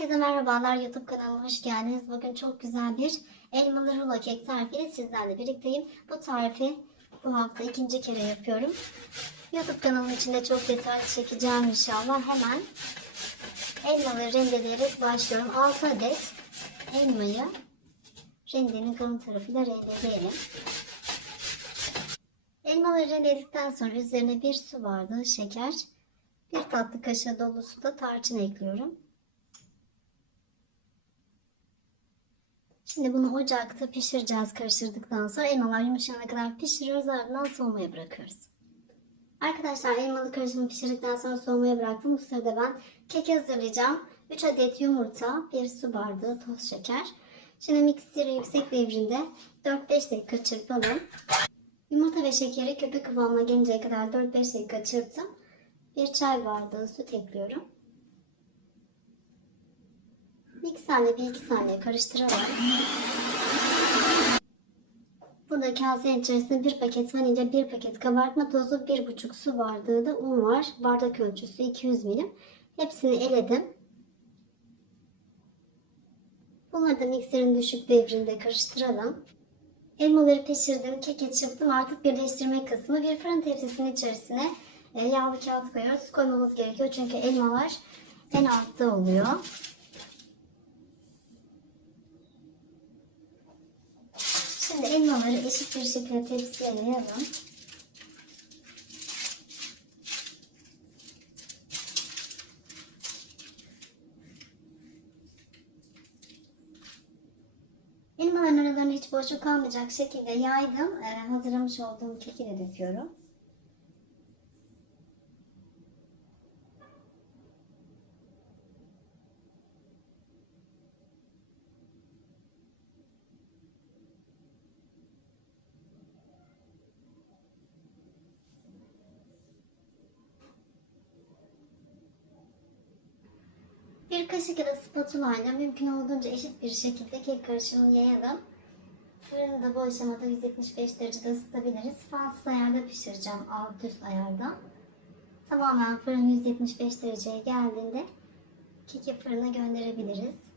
Herkese merhabalar YouTube kanalıma hoş geldiniz. Bugün çok güzel bir elmalı rulo kek tarifiyle sizlerle birlikteyim. Bu tarifi bu hafta ikinci kere yapıyorum. YouTube kanalım içinde çok detaylı çekeceğim inşallah. Hemen elmaları rendeleyerek başlıyorum. 6 adet elmayı rendenin kalın tarafıyla rendeleyelim. Elmaları rendeledikten sonra üzerine bir su bardağı şeker, bir tatlı kaşığı dolusu da tarçın ekliyorum. Şimdi bunu ocakta pişireceğiz karıştırdıktan sonra elmalar yumuşayana kadar pişiriyoruz ardından soğumaya bırakıyoruz. Arkadaşlar elmalı karışımı pişirdikten sonra soğumaya bıraktım. Bu sırada ben kek hazırlayacağım. 3 adet yumurta, 1 su bardağı toz şeker. Şimdi mikseri yüksek devrinde 4-5 dakika çırpalım. Yumurta ve şekeri köpük kıvamına gelinceye kadar 4-5 dakika çırptım. Bir çay bardağı süt ekliyorum. Mikserle bir iki saniye karıştırarak Burada kasenin içerisinde bir paket vanilya, bir paket kabartma tozu, bir buçuk su bardağı da un var. Bardak ölçüsü 200 milim. Hepsini eledim. Bunları da mikserin düşük devrinde karıştıralım. Elmaları pişirdim, keki çırptım. Artık birleştirme kısmı bir fırın tepsisinin içerisine e, yağlı kağıt koyuyoruz. Koymamız gerekiyor çünkü elmalar en altta oluyor. Elmaları eşit bir şekilde tepsiye yayalım. Elmaların aralarında hiç boşluk kalmayacak şekilde yaydım. Ee, hazırlamış olduğum keki de döküyorum. Bir kaşık ya da spatula ile mümkün olduğunca eşit bir şekilde kek karışımını yayalım. Fırını da bu aşamada 175 derecede ısıtabiliriz. Fransız ayarda pişireceğim. Alt üst ayarda. Tamamen fırın 175 dereceye geldiğinde keki fırına gönderebiliriz.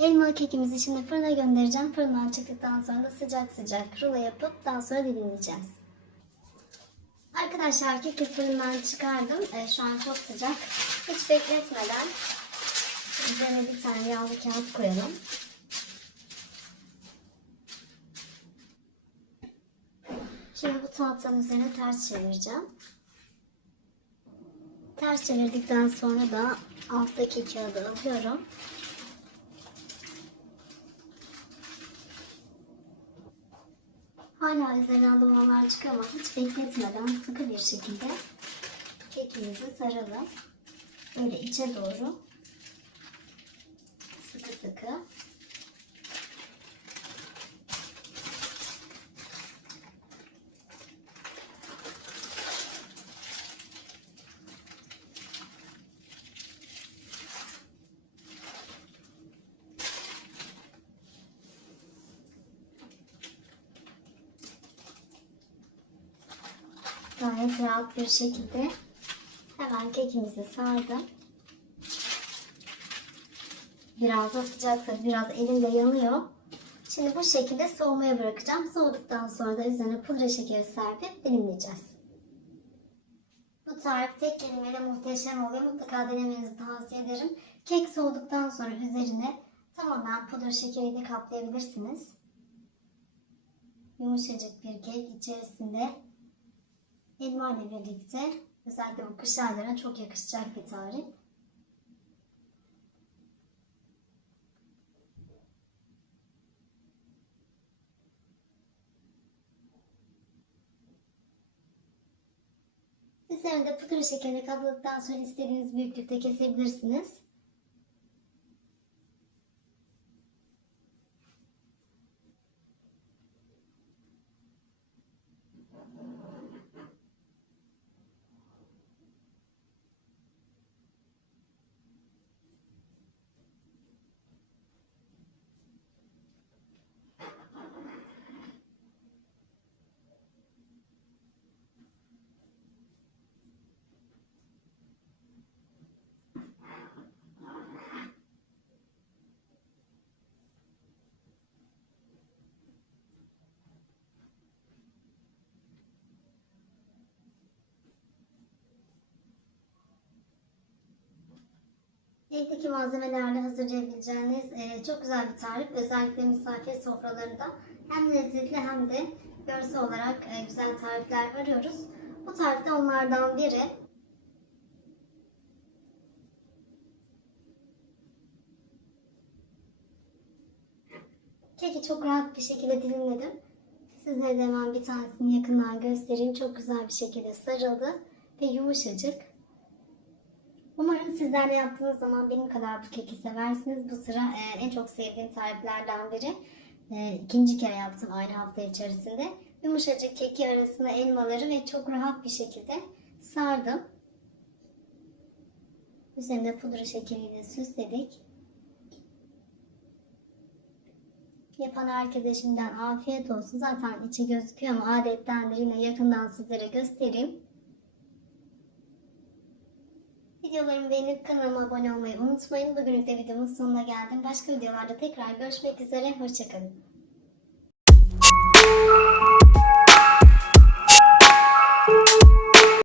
Elmalı kekimizi şimdi fırına göndereceğim. Fırından çıktıktan sonra da sıcak sıcak rulo yapıp daha sonra dilimleyeceğiz. Arkadaşlar keki fırından çıkardım. Ee, şu an çok sıcak. Hiç bekletmeden üzerine bir tane yağlı kağıt koyalım. Şimdi bu tahtanın üzerine ters çevireceğim. Ters çevirdikten sonra da alttaki kağıdı alıyorum. Hala üzerinden dumanlar çıkıyor ama hiç bekletmeden sıkı bir şekilde kekimizi saralım. Böyle içe doğru sıkı sıkı. Gayet rahat bir şekilde hemen kekimizi sardım. Biraz da sıcak biraz elimde yanıyor. Şimdi bu şekilde soğumaya bırakacağım. Soğuduktan sonra da üzerine pudra şekeri serpip dilimleyeceğiz. Bu tarif tek kelimeyle muhteşem oluyor. Mutlaka denemenizi tavsiye ederim. Kek soğuduktan sonra üzerine tamamen pudra şekeriyle kaplayabilirsiniz. Yumuşacık bir kek içerisinde elma ile birlikte özellikle bu kış aylarına çok yakışacak bir tarif. Üzerinde pudra şekerini kapladıktan sonra istediğiniz büyüklükte kesebilirsiniz. Evdeki malzemelerle hazırlayabileceğiniz e, çok güzel bir tarif. Özellikle misafir sofralarında hem lezzetli hem de görsel olarak e, güzel tarifler arıyoruz. Bu tarif de onlardan biri. Keki çok rahat bir şekilde dilimledim. Sizlere de hemen bir tanesini yakından göstereyim. Çok güzel bir şekilde sarıldı ve yumuşacık. Umarım sizler de yaptığınız zaman benim kadar bu keki seversiniz. Bu sıra e, en çok sevdiğim tariflerden biri. E, ikinci kere yaptım aynı hafta içerisinde. Yumuşacık keki arasına elmaları ve çok rahat bir şekilde sardım. Üzerine pudra şekeriyle süsledik. Yapan herkese şimdiden afiyet olsun. Zaten içi gözüküyor ama adettendir. Yine yakından sizlere göstereyim. Videolarımı beğenip kanalıma abone olmayı unutmayın. Bugünlük de videomun sonuna geldim. Başka videolarda tekrar görüşmek üzere. Hoşçakalın.